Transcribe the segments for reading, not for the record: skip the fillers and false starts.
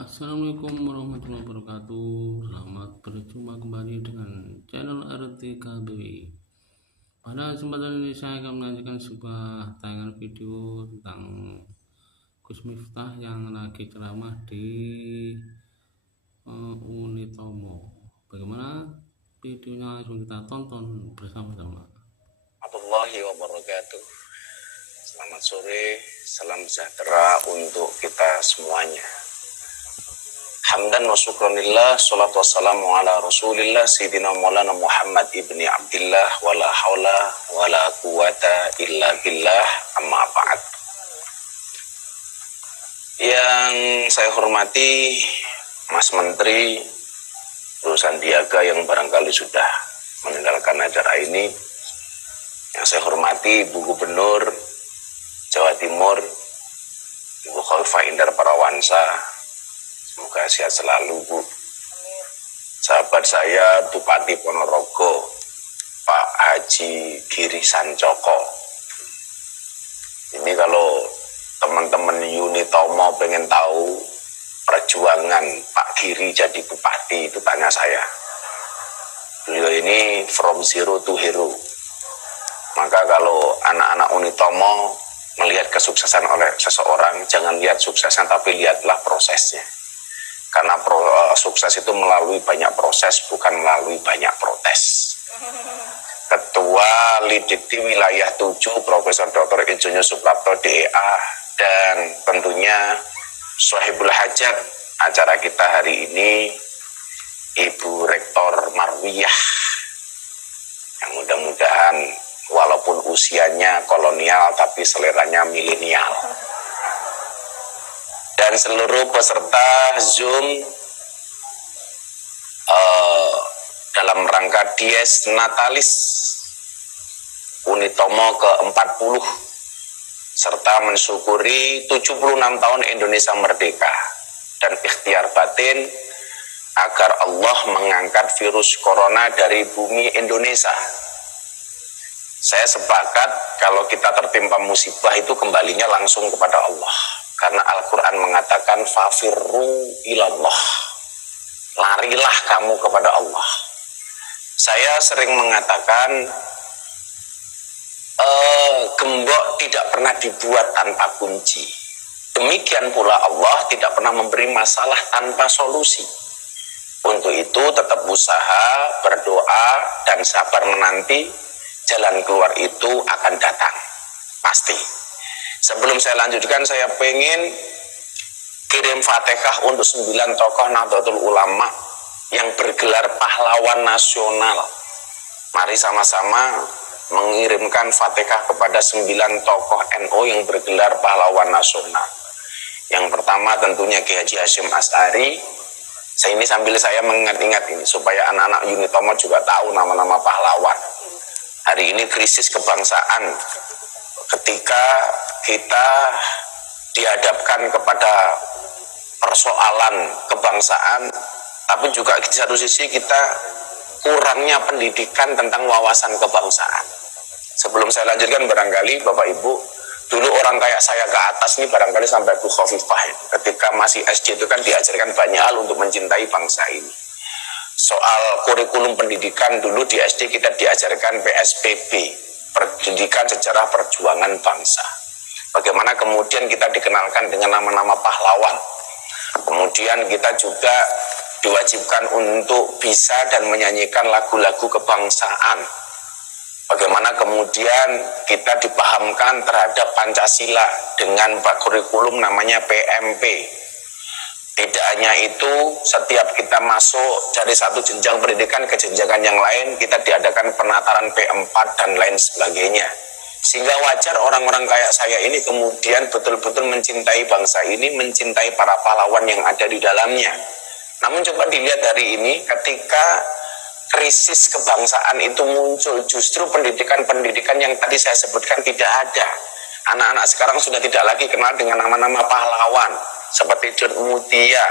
Assalamualaikum warahmatullahi wabarakatuh. Selamat berjumpa kembali dengan channel RTKBWI. Pada kesempatan ini saya akan menyajikan sebuah tayangan video tentang Gus Miftah yang lagi ceramah di Unitomo. Bagaimana videonya, langsung kita tonton bersama-sama. Warahmatullahi wabarakatuh. Selamat sore, salam sejahtera untuk kita semuanya. Hamdan wa syukranillah, salatu wassalamu ala rasulillah, Sayyidina Maulana Muhammad ibni Abdillah, wala hawla wala quwata illa billah, amma ba'd. Yang saya hormati Mas Menteri Bro Sandiaga yang barangkali sudah meninggalkan acara ini. Yang saya hormati Ibu Gubernur Jawa Timur, Ibu Khalifah Indar Parawansa, semoga sehat selalu Bu. Sahabat saya Bupati Ponorogo, Pak Haji Giri Sancoko. Ini kalau teman-teman Unitomo pengen tahu perjuangan Pak Giri jadi bupati, itu tanya saya. Beliau ini from zero to hero. Maka kalau anak-anak Unitomo melihat kesuksesan oleh seseorang, jangan lihat suksesnya tapi lihatlah prosesnya. Karena sukses itu melalui banyak proses, bukan melalui banyak protes. Ketua Lidikti Wilayah 7 Profesor Dr. Insinyur Suprapto DEA, dan tentunya Sohibul Hajat acara kita hari ini, Ibu Rektor Marwiyah, yang mudah-mudahan walaupun usianya kolonial tapi seleranya milenial. Dan seluruh peserta Zoom dalam rangka Dies Natalis Unitomo ke-40 serta mensyukuri 76 tahun Indonesia merdeka dan ikhtiar batin agar Allah mengangkat virus corona dari bumi Indonesia. Saya sepakat kalau kita tertimpa musibah itu kembalinya langsung kepada Allah. Karena Al-Quran mengatakan fafirru ilallah. Larilah kamu kepada Allah. Saya sering mengatakan gembok tidak pernah dibuat tanpa kunci. Demikian pula Allah tidak pernah memberi masalah tanpa solusi. Untuk itu tetap usaha, berdoa, dan sabar menanti. Jalan keluar itu akan datang, pasti. Sebelum saya lanjutkan, saya pengen kirim Fatihah untuk 9 tokoh Nahdlatul Ulama yang bergelar pahlawan nasional. Mari sama-sama mengirimkan Fatihah kepada 9 tokoh NU yang bergelar pahlawan nasional. Yang pertama tentunya Kiai Haji Hasyim Asy'ari. Ini sambil saya mengingat-ingat ini supaya anak-anak Unitomo juga tahu nama-nama pahlawan. Hari ini krisis kebangsaan, ketika kita dihadapkan kepada persoalan kebangsaan, tapi juga di satu sisi kita kurangnya pendidikan tentang wawasan kebangsaan. Sebelum saya lanjutkan, barangkali Bapak Ibu, dulu orang kayak saya ke atas ini barangkali sampai Bu Khofifah, ketika masih SD itu kan diajarkan banyak hal untuk mencintai bangsa ini. Soal kurikulum pendidikan dulu di SD kita diajarkan PSBB, Pendidikan Sejarah Perjuangan Bangsa. Bagaimana kemudian kita dikenalkan dengan nama-nama pahlawan. Kemudian kita juga diwajibkan untuk bisa dan menyanyikan lagu-lagu kebangsaan. Bagaimana kemudian kita dipahamkan terhadap Pancasila dengan kurikulum namanya PMP. Tidak hanya itu, setiap kita masuk dari satu jenjang pendidikan ke jenjang yang lain, kita diadakan penataran P4 dan lain sebagainya. Sehingga wajar orang-orang kayak saya ini kemudian betul-betul mencintai bangsa ini, mencintai para pahlawan yang ada di dalamnya. Namun coba dilihat hari ini, ketika krisis kebangsaan itu muncul, justru pendidikan-pendidikan yang tadi saya sebutkan tidak ada. Anak-anak sekarang sudah tidak lagi kenal dengan nama-nama pahlawan seperti Cut Mutia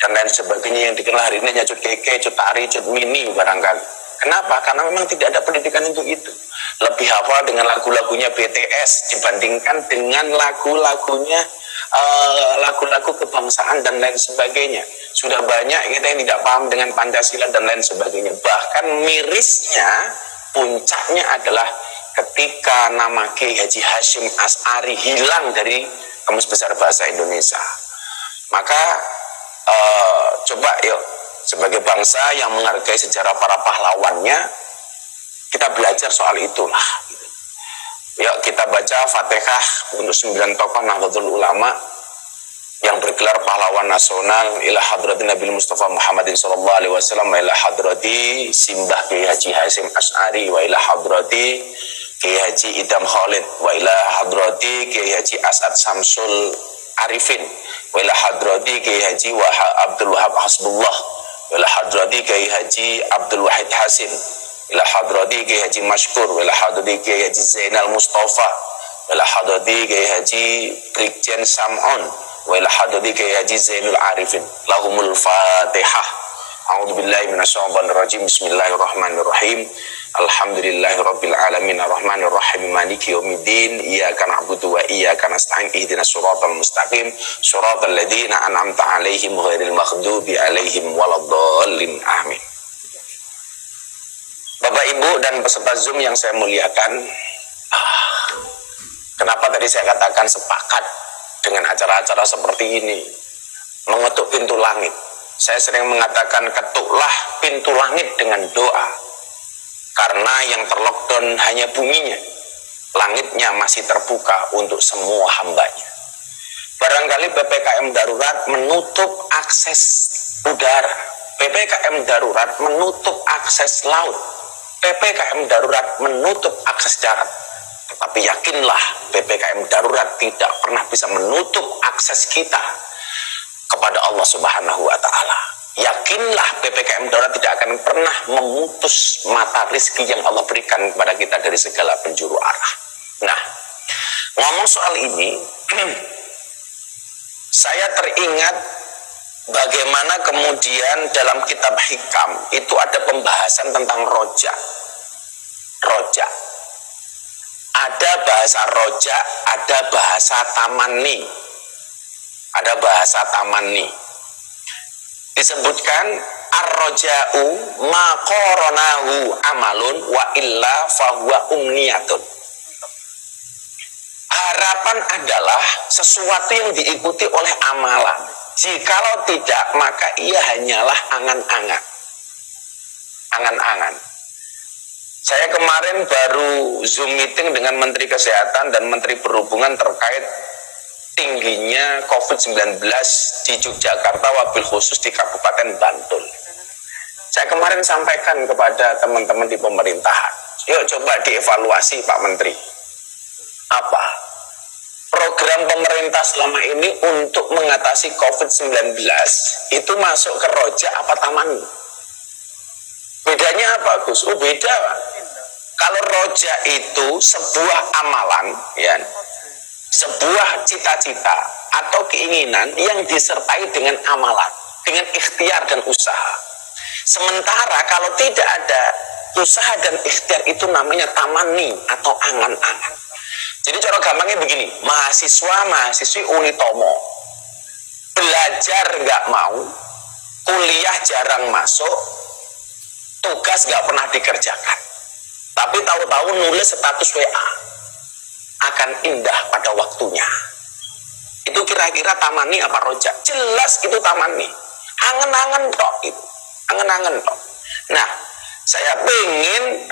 dan lain sebagainya yang dikenal hari ini hanya Cut Keke, Cut Tari, Cut Mini barangkali. Kenapa? Karena memang tidak ada pendidikan untuk itu. Lebih hafal dengan lagu-lagunya BTS dibandingkan dengan lagu-lagunya lagu-lagu kebangsaan dan lain sebagainya. Sudah banyak kita yang tidak paham dengan Pancasila dan lain sebagainya. Bahkan mirisnya, puncaknya adalah ketika nama Kiai Haji Hashim Asy'ari hilang dari Kamus Besar Bahasa Indonesia. Maka coba yuk, sebagai bangsa yang menghargai sejarah para pahlawannya, kita belajar soal itulah. Yuk kita baca Fatihah untuk 9 tokoh Nahdlatul Ulama yang bergelar pahlawan nasional, ila hadrati Nabi Mustafa Muhammadin sallallahu alaihi wasallam, wa ila hadrati Simbah Kiai Haji Hashim Asy'ari, wa ila hadrati Kiai Haji Idham Khalid, wa ila hadrati Kiai Haji As'ad Samsul Arifin, wa ila hadrati Kiai Haji Abdul Wahab Hasbullah, wa ila hadrati Kiai Haji Abdul Wahid Hasim, ila hadrati Kiai Haji Mashkur, wa ila hadrati Kiai Haji Zainal Mustafa, wa ila hadrati Kiai Haji Brigjen Sam'un, wa ila hadrati Kiai Haji Zainul Arifin. Lahumul Fatihah. A'udzubillahi minasyaitonir rajim. Bismillahirrahmanirrahim. Alhamdulillahirabbil alamin arrahmanir rahim maliki yaumiddin iyyaka na'budu wa iyyaka nasta'in ihdinas siratal mustaqim siratal ladzina an'amta 'alaihim ghairil maghdubi 'alaihim waladdallin. Amin. Bapak Ibu dan peserta Zoom yang saya muliakan, kenapa tadi saya katakan sepakat dengan acara-acara seperti ini, mengetuk pintu langit. Saya sering mengatakan ketuklah pintu langit dengan doa, karena yang terlockdown hanya buminya, langitnya masih terbuka untuk semua hambanya. Barangkali PPKM darurat menutup akses udara, PPKM darurat menutup akses laut, PPKM darurat menutup akses darat. Tetapi yakinlah, PPKM darurat tidak pernah bisa menutup akses kita kepada Allah Subhanahu wa Ta'ala. Yakinlah, PPKM darurat tidak akan pernah memutus mata rizki yang Allah berikan kepada kita dari segala penjuru arah. Nah, ngomong soal ini, saya teringat bagaimana kemudian dalam kitab Hikam itu ada pembahasan tentang rojak. Rojak. Ada bahasa rojak, ada bahasa tamanni. Ada bahasa tamanni. Disebutkan ar-roja'u ma qoronahu amalun wa illa fahuwa umniyatun. Harapan adalah sesuatu yang diikuti oleh amalan. Jikalau tidak, maka ia hanyalah angan-angan. Angan-angan. Saya kemarin baru Zoom meeting dengan Menteri Kesehatan dan Menteri Perhubungan terkait tingginya COVID-19 di Yogyakarta, wabil khusus di Kabupaten Bantul. Saya kemarin sampaikan kepada teman-teman di pemerintahan, yuk coba dievaluasi Pak Menteri. Apa program pemerintah selama ini untuk mengatasi COVID-19 itu masuk ke rojak apa taman? Bedanya apa, Gus? Oh, beda, Pak. Kalau rojak itu sebuah amalan, ya, sebuah cita-cita atau keinginan yang disertai dengan amalan, dengan ikhtiar dan usaha. Sementara kalau tidak ada usaha dan ikhtiar, itu namanya tamani atau angan-angan. Jadi cara gampangnya begini, mahasiswa-mahasiswi Unitomo belajar nggak mau, kuliah jarang masuk, tugas nggak pernah dikerjakan, tapi tahu-tahu nulis status WA, akan indah pada waktunya. Itu kira-kira tamani apa rojak? Jelas itu tamani. Angen-angen tok itu. Angen-angen tok. Nah, saya ingin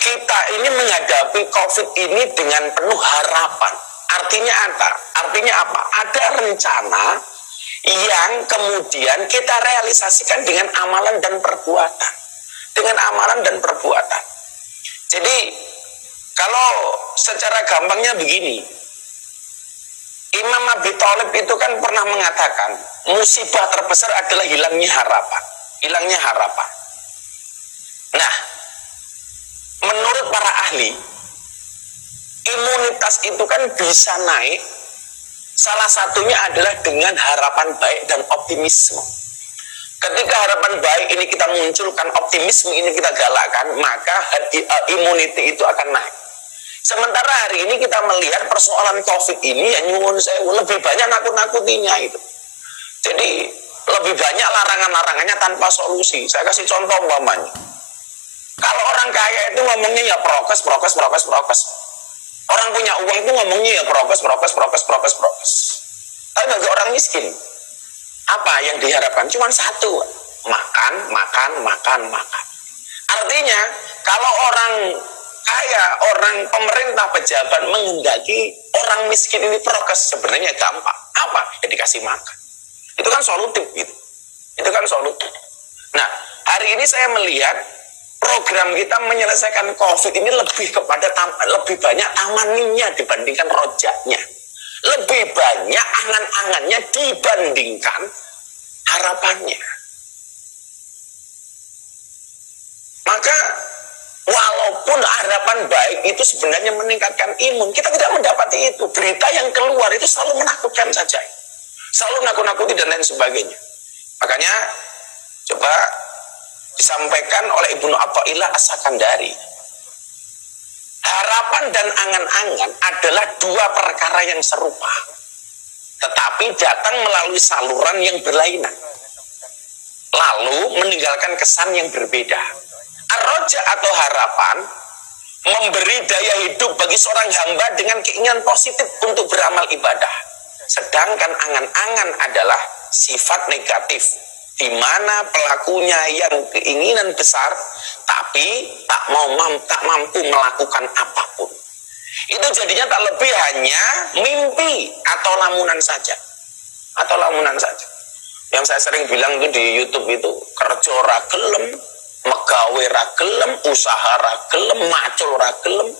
kita ini menghadapi COVID ini dengan penuh harapan. Artinya apa? Artinya apa? Ada rencana yang kemudian kita realisasikan dengan amalan dan perbuatan. Dengan amalan dan perbuatan. Jadi kalau secara gampangnya begini, Imam Abi Thalib itu kan pernah mengatakan musibah terbesar adalah hilangnya harapan. Hilangnya harapan. Nah, menurut para ahli, imunitas itu kan bisa naik, salah satunya adalah dengan harapan baik dan optimisme. Ketika harapan baik ini kita munculkan, optimisme ini kita galakkan, maka immunity itu akan naik. Sementara hari ini kita melihat persoalan COVID ini ya nyuwun sewu lebih banyak nakut-nakutinya itu. Jadi lebih banyak larangan-larangannya tanpa solusi. Saya kasih contoh umpamanya. Kalau orang kaya itu ngomongnya ya prokes. Orang punya uang itu ngomongnya ya prokes. Tapi bagi orang miskin, apa yang diharapkan? Cuma satu, makan. Artinya, kalau orang kaya, orang pemerintah, pejabat menghendaki orang miskin ini prokes, sebenarnya gampang. Apa? Ya dikasih makan. Itu kan solutif gitu. Nah, hari ini saya melihat program kita menyelesaikan COVID ini lebih banyak tamaninya dibandingkan rojaknya. Lebih banyak angan-angannya dibandingkan harapannya. Maka walaupun harapan baik itu sebenarnya meningkatkan imun, kita tidak mendapati itu. Berita yang keluar itu selalu menakutkan saja. Selalu nakut-nakuti dan lain sebagainya. Makanya coba disampaikan oleh Ibnu Athaillah As-Sakandari. Harapan dan angan-angan adalah dua perkara yang serupa, tetapi datang melalui saluran yang berlainan, lalu meninggalkan kesan yang berbeda. Ar-raja atau harapan memberi daya hidup bagi seorang hamba dengan keinginan positif untuk beramal ibadah. Sedangkan angan-angan adalah sifat negatif, di mana pelakunya yang keinginan besar tapi tak mampu melakukan apapun. Itu jadinya tak lebih hanya mimpi atau lamunan saja. Yang saya sering bilang itu di YouTube itu, kerja ra gelem, megawe ra gelem, usaha ra gelem, macul ra gelem.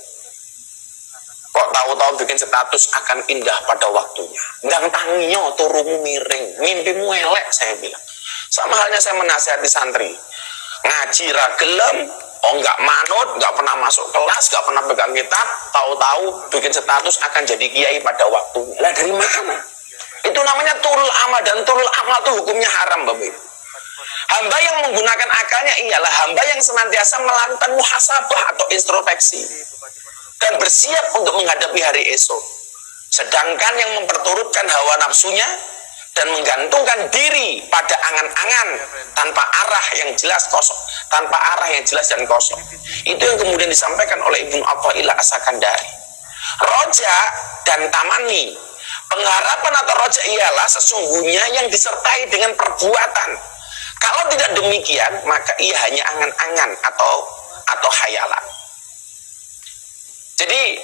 Kok tahu-tahu bikin status akan indah pada waktunya. Ndang tangiyo turumu miring, mimpimu elek, saya bilang. Sama halnya saya menasihati santri. Ngaji ra gelem, enggak manut, enggak pernah masuk kelas, enggak pernah pegang kitab, tahu-tahu bikin status akan jadi kiai pada waktunya. Lah dari mana? Itu namanya tulul amal, dan tulul amal itu hukumnya haram, Bapak Ibu. Hamba yang menggunakan akalnya ialah hamba yang senantiasa melakukan muhasabah atau introspeksi dan bersiap untuk menghadapi hari esok. Sedangkan yang memperturutkan hawa nafsunya dan menggantungkan diri pada angan-angan tanpa arah yang jelas dan kosong. Itu yang kemudian disampaikan oleh Ibnu Athaillah As-Sakandari. Roja dan tamani, pengharapan atau roja ialah sesungguhnya yang disertai dengan perbuatan. Kalau tidak demikian, maka ia hanya angan-angan atau hayalan. Jadi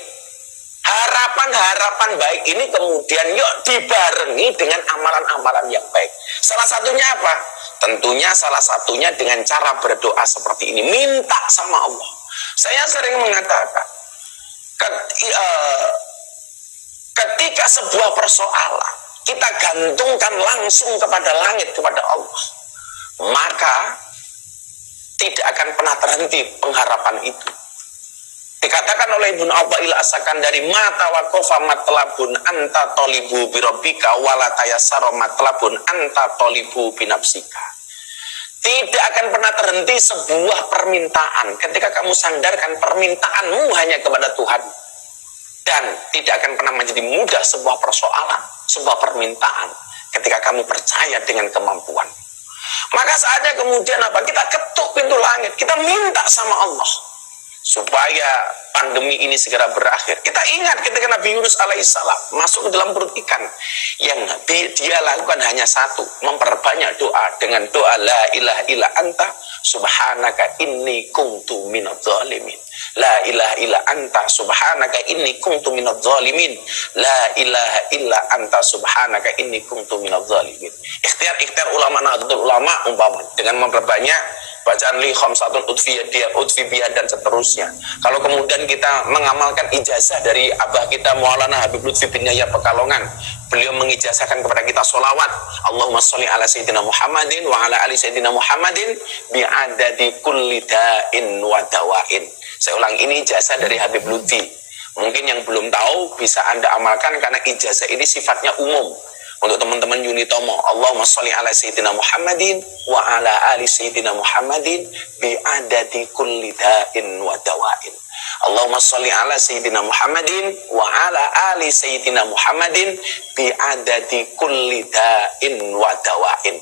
harapan-harapan baik ini kemudian yuk dibarengi dengan amalan-amalan yang baik. Salah satunya apa? Tentunya salah satunya dengan cara berdoa seperti ini. Minta sama Allah. Saya sering mengatakan, ketika sebuah persoalan kita gantungkan langsung kepada langit, kepada Allah, maka tidak akan pernah terhenti pengharapan itu. Dikatakan oleh Ibnu Athaillah As-Sakandari, mata waqafa matlabun anta tolibu birobika wala tayassara matlabun anta tolibu binafsika. Tidak akan pernah terhenti sebuah permintaan ketika kamu sandarkan permintaanmu hanya kepada Tuhan, dan tidak akan pernah menjadi mudah sebuah persoalan, sebuah permintaan ketika kamu percaya dengan kemampuan. Maka saatnya kemudian apa? Kita ketuk pintu langit, kita minta sama Allah supaya pandemi ini segera berakhir. Kita ingat ketika Nabi Yunus alaihissalam masuk ke dalam perut ikan, yang dia lakukan hanya satu, memperbanyak doa dengan doa la ilaha illa anta subhanaka inni kuntu minadz zalimin. La ilaha illa anta subhanaka inni kuntu minadz zalimin. La ilaha illa anta subhanaka inni kuntu minadz zalimin. Ikhtiar ulama Nahdlatul Ulama umpama dengan memperbanyak bacaan li khamsatun utfiyah dan seterusnya. Kalau kemudian kita mengamalkan ijazah dari abah kita Maulana Habib Lutfi bin Yahya Pekalongan, beliau mengijazahkan kepada kita sholawat Allahumma sholli ala sayyidina Muhammadin wa ala ali sayyidina Muhammadin bi'adadi kulli da'in wa dawain. Saya ulang, ini ijazah dari Habib Lutfi. Mungkin yang belum tahu bisa Anda amalkan karena ijazah ini sifatnya umum. Untuk teman-teman Unitomo, Allahumma sholli ala sayyidina Muhammadin wa ala ali sayyidina Muhammadin bi'adadi kulli da'in wa dawain. Allahumma sholli ala sayyidina Muhammadin wa ala ali sayyidina Muhammadin bi adadi kulli da'in wa dawain.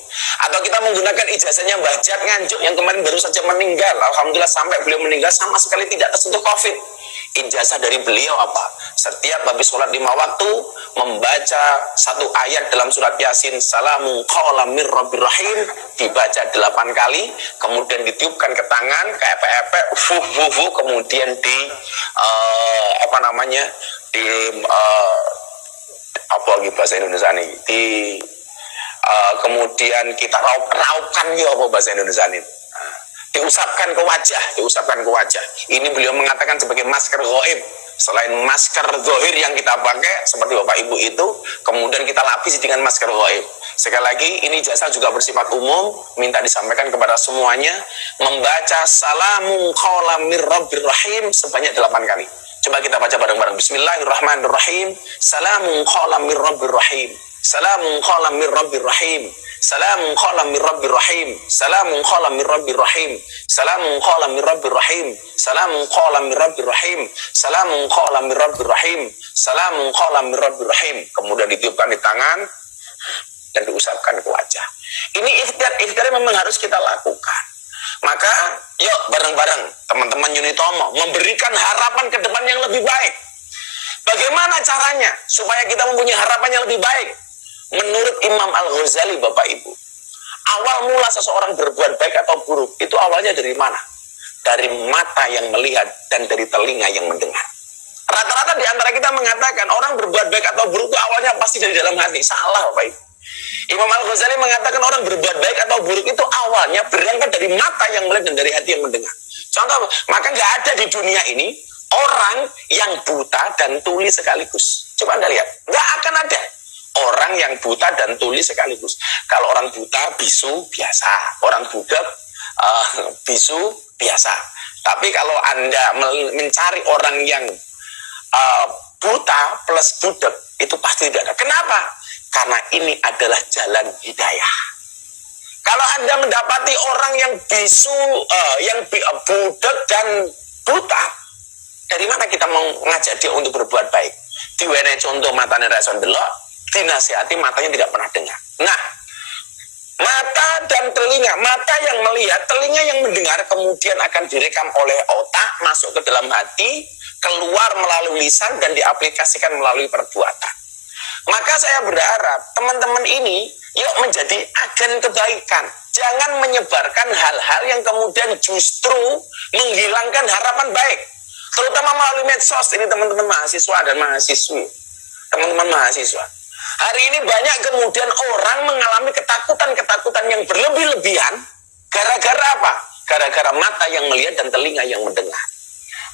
Atau kita menggunakan ijazahnya Mbah Jat Nganjuk yang kemarin baru saja meninggal. Alhamdulillah sampai beliau meninggal sama sekali tidak tersentuh COVID. Ijazah dari beliau apa? Setiap habis sholat 5 waktu membaca satu ayat dalam surat Yasin, salamun qawlan mir rabbir rahim, dibaca 8 kali, kemudian ditiupkan ke tangan kayak epek-epek, kemudian di apa lagi bahasa Indonesia ini, kemudian kita raupkan ya apa bahasa Indonesia ini, diusapkan ke wajah. Ini beliau mengatakan sebagai masker ghaib. Selain masker zahir yang kita pakai seperti Bapak Ibu itu, kemudian kita lapisi dengan masker ghaib. Sekali lagi, ini jasa juga bersifat umum, minta disampaikan kepada semuanya, membaca salamun qawlan mir rabbir rahim sebanyak 8 kali. Coba kita baca bareng-bareng. Bismillahirrahmanirrahim. Salamun qawlan mir rabbir rahim. Salamun qawlan mir rabbir rahim. Salamun qawlan mir rabbir rahim. Salamun qawlan mir rabbir rahim. Salamun qawlan mir rabbir rahim. Salamun qawlan mir rabbir rahim. Salamun qawlan mir rabbir rahim. Salamun qawlan mir rabbir rahim. Kemudian ditiupkan di tangan dan diusapkan ke wajah. Ini ikhtiar memang harus kita lakukan. Maka yuk bareng-bareng teman-teman Unitomo memberikan harapan ke depan yang lebih baik. Bagaimana caranya supaya kita mempunyai harapan yang lebih baik? Menurut Imam Al-Ghazali, Bapak Ibu, awal mula seseorang berbuat baik atau buruk itu awalnya dari mana? Dari mata yang melihat dan dari telinga yang mendengar. Rata-rata di antara kita mengatakan orang berbuat baik atau buruk itu awalnya pasti dari dalam hati. Salah, Bapak Ibu. Imam Al-Ghazali mengatakan orang berbuat baik atau buruk itu awalnya berangkat dari mata yang melihat dan dari hati yang mendengar. Contoh, maka nggak ada di dunia ini orang yang buta dan tuli sekaligus. Coba Anda lihat, nggak akan ada orang yang buta dan tuli sekaligus. Kalau orang buta, bisu, biasa. Orang budak, bisu, biasa. Tapi kalau Anda mencari orang yang buta plus budak, itu pasti tidak ada. Kenapa? Karena ini adalah jalan hidayah. Kalau Anda mendapati orang yang bisu, yang budak dan buta, dari mana kita mau ngajak dia untuk berbuat baik? Diwenehi contoh matanya rason delok, dinasihati matanya tidak pernah dengar. Nah, mata dan telinga, mata yang melihat, telinga yang mendengar, kemudian akan direkam oleh otak, masuk ke dalam hati, keluar melalui lisan dan diaplikasikan melalui perbuatan. Maka saya berharap teman-teman ini yuk menjadi agen kebaikan. Jangan menyebarkan hal-hal yang kemudian justru menghilangkan harapan baik. Terutama melalui medsos ini teman-teman mahasiswa dan mahasiswi. Teman-teman mahasiswa. Hari ini banyak kemudian orang mengalami ketakutan-ketakutan yang berlebih-lebihan. Gara-gara apa? Gara-gara mata yang melihat dan telinga yang mendengar.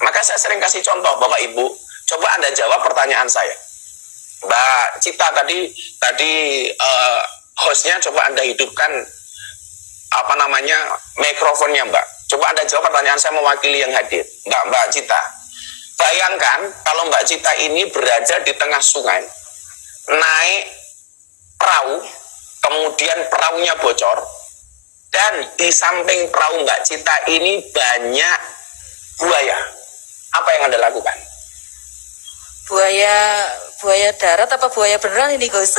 Maka saya sering kasih contoh Bapak Ibu. Coba Anda jawab pertanyaan saya. Mbak Cita tadi hostnya coba Anda hidupkan mikrofonnya Mbak. Coba Anda jawab pertanyaan saya mewakili yang hadir. Mbak Cita, bayangkan kalau Mbak Cita ini berada di tengah sungai, naik perahu, kemudian perahunya bocor, dan di samping perahu Mbak Cita ini banyak buaya. Apa yang Anda lakukan? Buaya darat apa buaya beneran ini, Gus?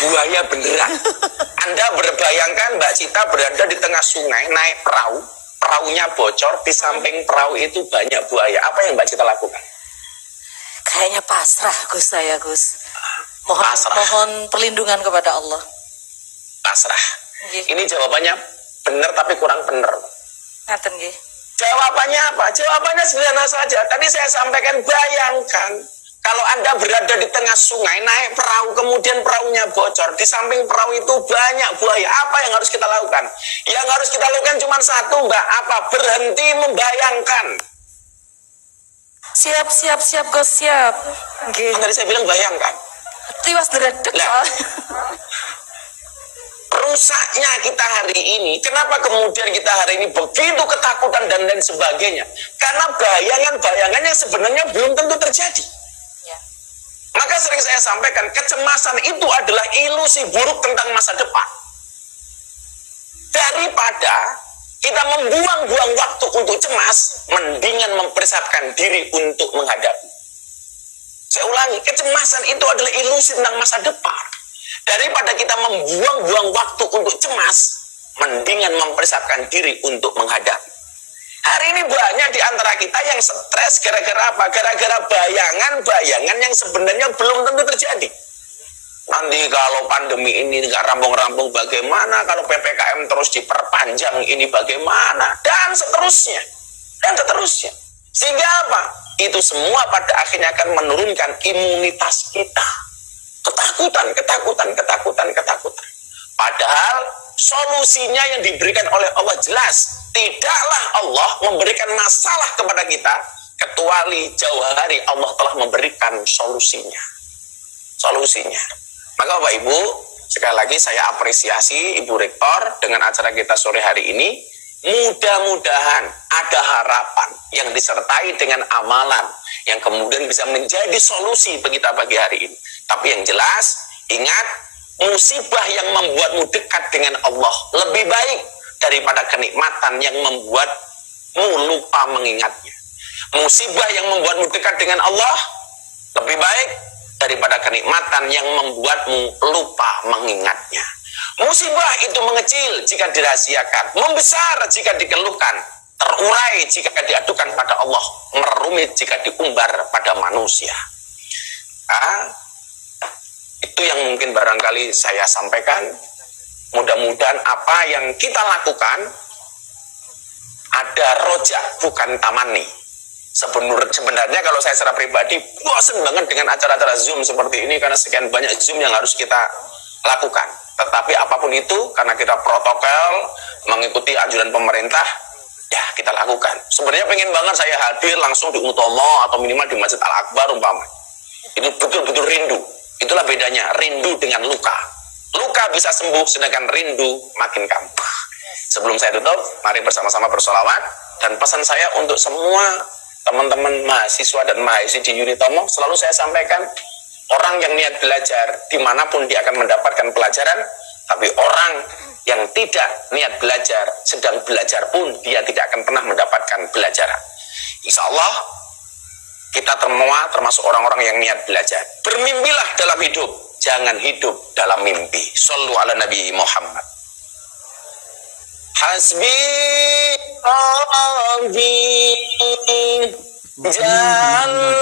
Buaya beneran. Anda berbayangkan Mbak Cita berada di tengah sungai, naik perahu, perahunya bocor, di samping perahu itu banyak buaya. Apa yang Mbak Cita lakukan? Kayaknya pasrah, Gus, saya, Gus. Pasrah. Mohon perlindungan kepada Allah. Pasrah. Nggih. Ini jawabannya benar tapi kurang benar. Ngaten nggih. Jawabannya apa? Jawabannya sederhana saja. Tadi saya sampaikan, bayangkan kalau Anda berada di tengah sungai, naik perahu, kemudian perahunya bocor. Di samping perahu itu banyak buaya. Apa yang harus kita lakukan? Yang harus kita lakukan cuma satu, Mbak. Apa? Berhenti membayangkan. Siap, Gus, siap. Nggih. Tadi saya bilang bayangkan. Tiwas deredek Nah. soalnya. Rusaknya kita hari ini, kenapa kemudian kita hari ini begitu ketakutan dan lain sebagainya? Karena bayangan-bayangan yang sebenarnya belum tentu terjadi. Ya. Maka sering saya sampaikan, kecemasan itu adalah ilusi buruk tentang masa depan. Daripada kita membuang-buang waktu untuk cemas, mendingan mempersiapkan diri untuk menghadapi. Saya ulangi, kecemasan itu adalah ilusi tentang masa depan. Daripada kita membuang-buang waktu untuk cemas, mendingan mempersiapkan diri untuk menghadapi. Hari ini banyak di antara kita yang stres gara-gara apa? Gara-gara bayangan-bayangan yang sebenarnya belum tentu terjadi. Nanti kalau pandemi ini nggak rampung-rampung bagaimana? Kalau PPKM terus diperpanjang ini bagaimana? Dan seterusnya. Dan seterusnya. Sehingga apa? Itu semua pada akhirnya akan menurunkan imunitas kita. Ketakutan. Padahal solusinya yang diberikan oleh Allah jelas. Tidaklah Allah memberikan masalah kepada kita, kecuali jauh hari Allah telah memberikan solusinya. Maka Bapak Ibu, sekali lagi saya apresiasi Ibu Rektor dengan acara kita sore hari ini. Mudah-mudahan ada harapan yang disertai dengan amalan yang kemudian bisa menjadi solusi bagi kita pagi hari ini. Tapi yang jelas, ingat, musibah yang membuatmu dekat dengan Allah lebih baik daripada kenikmatan yang membuatmu lupa mengingatnya. Musibah yang membuatmu dekat dengan Allah lebih baik daripada kenikmatan yang membuatmu lupa mengingatnya. Musibah itu mengecil jika dirahasiakan, membesar jika dikeluhkan, terurai jika diadukan pada Allah, merumit jika diumbar pada manusia. Itu yang mungkin barangkali saya sampaikan. Mudah-mudahan apa yang kita lakukan ada rojak bukan tamani. Sebenarnya kalau saya secara pribadi bosan banget dengan acara-acara Zoom seperti ini karena sekian banyak Zoom yang harus kita lakukan. Tetapi apapun itu, karena kita protokol mengikuti anjuran pemerintah, ya kita lakukan. Sebenarnya pengen banget saya hadir langsung di Utomo atau minimal di Masjid Al-Akbar umpama. Itu betul-betul rindu. Itulah bedanya rindu dengan luka. Luka bisa sembuh, sedangkan rindu makin kambuh. Sebelum saya tutup, mari bersama-sama bersolawat. Dan pesan saya untuk semua teman-teman mahasiswa dan mahasiswi di Unitomo, selalu saya sampaikan, orang yang niat belajar, dimanapun dia akan mendapatkan pelajaran, tapi orang yang tidak niat belajar, sedang belajar pun, dia tidak akan pernah mendapatkan pelajaran. Insya Allah, kita semua termasuk orang-orang yang niat belajar. Bermimpilah dalam hidup, jangan hidup dalam mimpi. Shallu ala Nabi Muhammad. Hasbi Rabbi Jalla